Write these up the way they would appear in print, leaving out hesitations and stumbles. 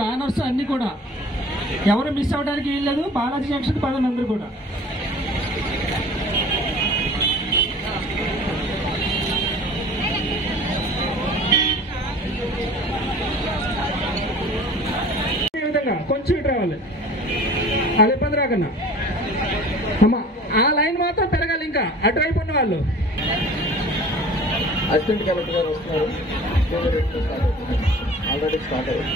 Banners అన్ని కూడా ఎవరు మిస్ అవ్వడానికి ఏం లేదు. బాలాజీ జంక్షన్ పదండి అందరూ కూడా. విధంగా కొంచెం ఇటు రావాలి, అదే ఇబ్బంది రాకన్నా అమ్మా. ఆ లైన్ మాత్రం పెరగాలి, ఇంకా అటువైపు ఉన్న వాళ్ళు. అసిస్టెంట్ కలెక్టర్ గారు వస్తున్నారు. ఆల్రెడీ స్టార్ట్ అయ్యింది.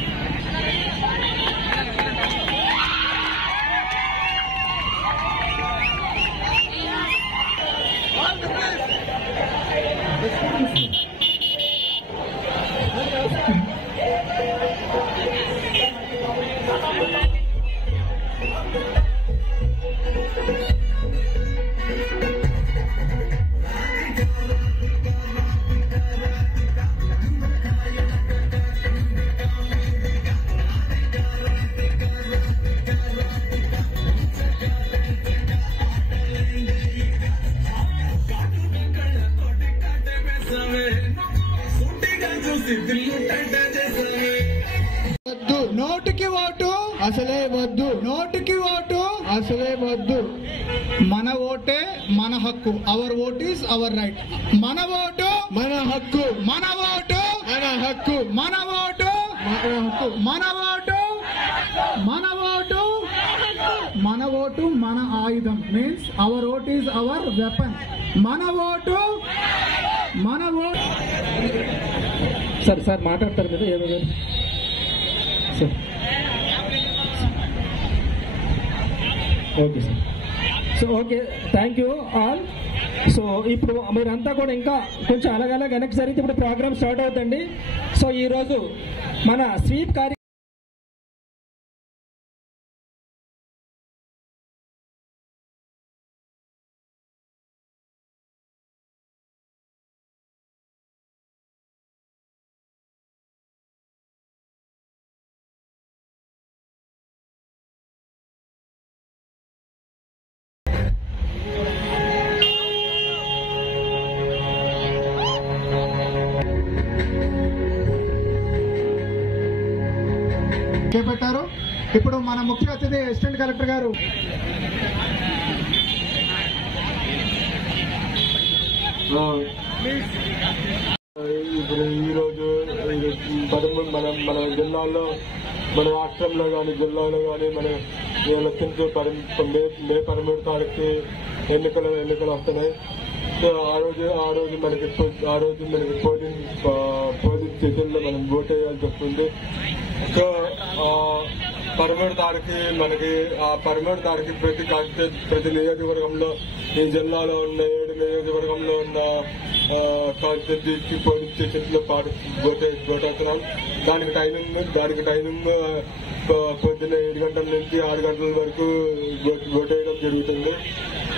వద్దు నోటికి ఓటు అసలే వద్దు, నోటికి ఓటు అసలే వద్దు. మన ఓటే మన హక్కు. Hour vote is our right. మన ఓటు మన హక్కు, మన ఓటు మన హక్కు, మన ఓటు మన హక్కు, మన ఓటు మన ఓటు మన ఓటు మన ఆయుధం. Means hour vote is our weapon. మన ఓటు మన ఓటు. సార్ మాట్లాడతారు కదా ఏమో sir. Okay sir. So okay, thank you all. So ఇప్పుడు మీరంతా కూడా ఇంకా కొంచెం అలాగలా వెనక్కి జరిగితే ఇప్పుడు ప్రోగ్రామ్ స్టార్ట్ అవుతుంది. సో ఈరోజు మన స్వీప్ కార్య చేపట్టారు. ఇప్పుడు మన ముఖ్య అతిథి అసిస్టెంట్ కలెక్టర్ గారు. ఇప్పుడు ఈరోజు మన జిల్లాలో, మన రాష్ట్రంలో కానీ జిల్లాలో కానీ మన ఎలక్షన్స్ మే 13 తారీఖు ఎన్నికలు వస్తున్నాయి. సో ఆ రోజు మనకి పోలింగ్ స్టేషన్లో మనం ఓట్ వేయాల్సి వస్తుంది. సో 13 తారీఖు మనకి ఆ 13 తారీఖు ప్రతి నియోజకవర్గంలో, ఈ జిల్లాలో ఉన్న 7 నియోజకవర్గంలో ఉన్న కాన్స్టిట్యూన్సీ పోలింగ్ స్టేషన్స్ లో ఓట్ వేస్తున్నాం. దానికి టైమింగ్ పొద్దున్న 7 గంటల నుంచి 6 గంటల వరకు ఓట్ వేయడం జరుగుతుంది.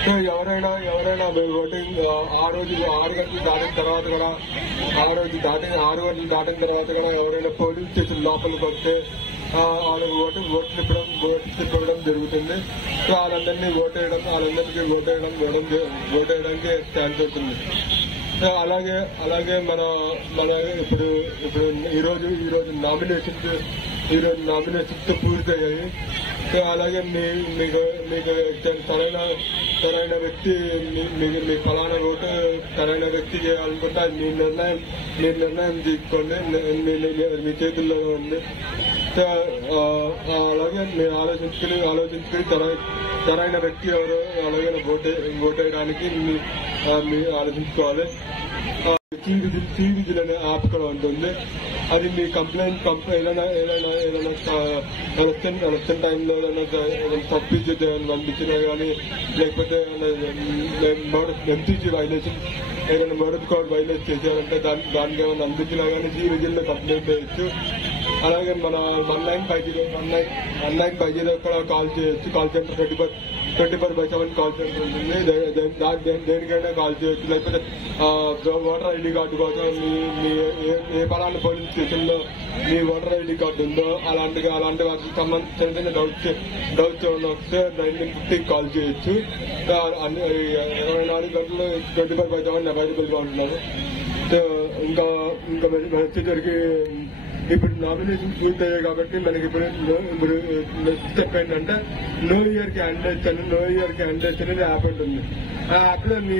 సో ఎవరైనా ఓటింగ్ ఆ రోజు 6 గంటలు దాటిన తర్వాత కూడా, 6 గంటలు దాటిన తర్వాత కూడా ఎవరైనా పోలింగ్ స్టేషన్ లోపలికి వస్తే వాళ్ళకి ఓట్లు తిప్పడం జరుగుతుంది. సో వాళ్ళందరినీ ఓట్ వేయడానికి ఛాన్స్ ఉంటుంది. సో అలాగే మన ఇప్పుడు ఈరోజు నామినేషన్స్ పూర్తయ్యాయి. సో అలాగే మీకు సరైన వ్యక్తి, మీ ఫలానా ఓటు సరైన వ్యక్తి చేయాలనుకుంటే మీ నిర్ణయం తీసుకోండి, మీ చేతుల్లో ఉంది. సో అలాగే మీరు ఆలోచించుకుని సరైన వ్యక్తి ఎవరో అలాగే ఓట్ వేయడానికి మీరు ఆలోచించుకోవాలి. సి-విజిల్ అనే యాప్ కూడా ఉంటుంది. అది మీ కంప్లైంట్ ఏదైనా ఎలక్షన్ టైంలో ఏదైనా సబ్సిడీ పంపించినా కానీ, లేకపోతే ఎంసీజీ వైలేషన్, ఏదైనా మర్డర్ కోడ్ వైలేట్ చేశారంటే దానికి ఏమైనా అందించినా కానీ సి-విజిల్లో కంప్లైంట్ చేయొచ్చు. అలాగే మన 1950 కూడా కాల్ చేయొచ్చు. కాల్ సెంటర్ 24/7 కాల్ సెంటర్ ఉంటుంది. దేనికైనా కాల్ చేయొచ్చు. లేకపోతే ఓటర్ ఐడి కార్డు కోసం ఏ పలానా పోలింగ్ స్టేషన్ లో మీ ఓటర్ ఐడి కార్డు ఉందో అలాంటి వాటికి సంబంధించిన డౌట్స్ ఏమైనా వస్తే 1950 కాల్ చేయొచ్చు. 24 గంటలు 24/7 అవైలబుల్ గా ఉంటున్నారు. ఇంకా వచ్చేసరికి ఇప్పుడు నామినేషన్ పూర్తయ్యాయి కాబట్టి మనకి ఇప్పుడు స్టెప్ ఏంటంటే నో ఇయర్ క్యాండిడేట్స్ అని నో ఇయర్ క్యాండిడేట్స్ అనేది యాప్ ఉంటుంది. ఆ యాప్ లో మీ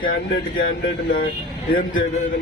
క్యాండిడేట్ ఏం చేయలేదు